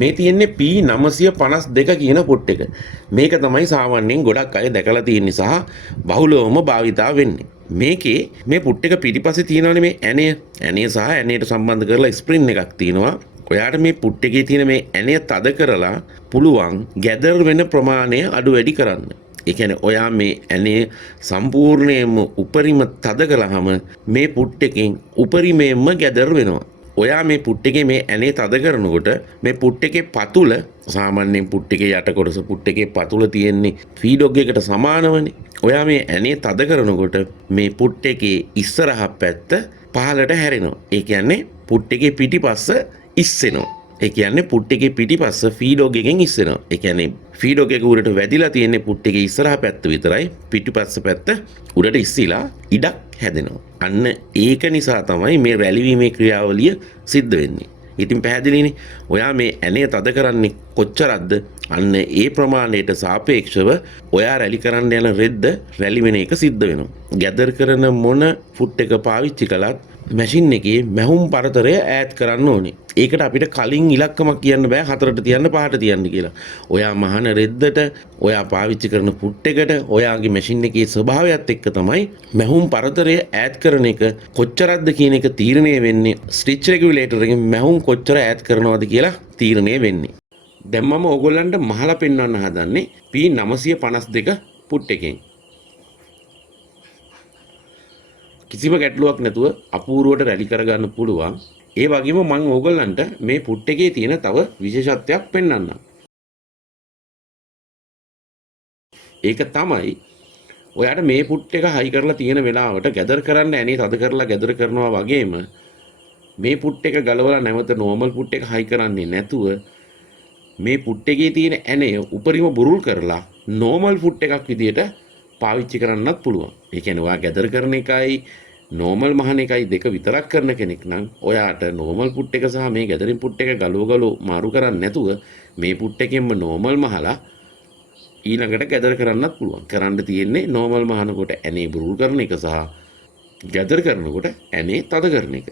මේ තියෙන්නේ P952 කියන පොට් එක. මේක තමයි සාමාන්‍යයෙන් ගොඩක් අය දැකලා තියෙන නිසා බහුලවම භාවිතා වෙන්නේ. මේකේ මේ පුට් එක පිටිපස්සේ තියෙනවනේ මේ ඇණය. ඇණය සහ ඇණයට සම්බන්ධ කරලා ස්ප්‍රින් එකක් තියෙනවා. ඔයාට මේ පුට් එකේ තියෙන මේ ඇණය තද කරලා පුළුවන් ගැදර් වෙන ප්‍රමාණය අඩු වැඩි කරන්න. ඒ කියන්නේ ඔයා මේ ඇණය සම්පූර්ණයෙන්ම උපරිම තද කළාම මේ පුට් එකෙන් උපරිමයෙන්ම ගැදර් වෙනවා. ඔයා මේ පුට් එකේ මේ ඇණේ තද කරනකොට මේ පුට් එකේ පතුල සාමාන්‍යයෙන් පුට් එකේ යට කොටස පුට් එකේ පතුල තියෙන්නේ ෆීඩොග් එකට සමානවනේ. ඔයා මේ ඇණේ තද කරනකොට මේ පුට් එකේ ඉස්සරහ පැත්ත පහළට හැරෙනවා. ඒ කියන්නේ පුට් එකේ පිටිපස්ස ඉස්සෙනවා. ඒ කියන්නේ පුට් එකේ පිටිපස්ස ෆීඩොග් එකෙන් ඉස්සෙනවා. ඒ කියන්නේ ෆීඩොග් එක උඩට වැදිලා තියෙන්නේ පුට් එකේ ඉස්සරහ පැත්ත විතරයි. පිටිපස්ස පැත්ත උඩට ඉස්සිලා ඉඩක් හැදෙනවා. අන්න ඒක නිසා තමයි මේ රැලිවීමේ ක්‍රියාවලිය සිද්ධ වෙන්නේ. ඉතින් පැහැදිලිනේ. ඔයා මේ ඇණය තද කරන්නේ කොච්චරක්ද? අන්න ඒ ප්‍රමාණයට සාපේක්ෂව ඔයා රැලි කරන්න යන රෙද්ද රැලි වෙන එක සිද්ධ වෙනවා. ගැදර් කරන මොන ෆුට් එක පාවිච්චි කළත් මැෂින් එකේ මැහුම් පරතරය ඈඩ් කරන්න ඕනේ. ඒකට අපිට කලින් ඉලක්කමක් කියන්න බෑ 4ට තියන්න 5ට තියන්න කියලා. ඔයා මහන රෙද්දට, ඔයා පාවිච්චි කරන පුට් එකට, ඔයාගේ මැෂින් එකේ ස්වභාවයත් එක්ක තමයි මැහුම් පරතරය ඈඩ් කරන එක කොච්චරක්ද කියන එක තීරණය වෙන්නේ. ස්ටිච් රෙගියුලේටර් එකෙන් මැහුම් කොච්චර ඈඩ් කරනවද කියලා තීරණය වෙන්නේ. දැන් මම ඕගොල්ලන්ට මහලා පෙන්වන්න හදන්නේ P952 පුට් එකෙන්. කිසිම ගැටලුවක් නැතුව අපූර්වට රැලි කරගන්න පුළුවන්. ඒ වගේම මම ඕගොල්ලන්ට මේ පුට් එකේ තියෙන තව විශේෂත්වයක් පෙන්වන්නම්. ඒක තමයි ඔයාට මේ පුට් එක හයි කරලා තියෙන වෙලාවට ගැදර් කරන්න ඇනේ තද කරලා ගැදර් කරනවා වගේම මේ පුට් එක ගලවලා නැවත නෝමල් පුට් එක හයි කරන්නේ නැතුව මේ පුට් එකේ තියෙන ඇණය උපරිම බුරුල් කරලා නෝමල් පුට් එකක් විදියට පාවිච්චි කරන්නත් පුළුවන්. ඒ කියන්නේ ඔයා ගැදර් කරන එකයි නෝමල් මහන එකයි දෙක විතරක් කරන කෙනෙක් නම් ඔයාට නෝමල් පුට් එක සහ මේ ගැදරින් පුට් එක ගලව මාරු කරන්නේ නැතුව මේ පුට් එකෙන්ම නෝමල් මහලා ඊළඟට ගැදර් කරන්නත් පුළුවන්. කරන්න තියෙන්නේ නෝමල් මහනකොට ඇනේ බුරුල් කරන එක සහ ගැදර් කරනකොට ඇනේ තද කරන එක.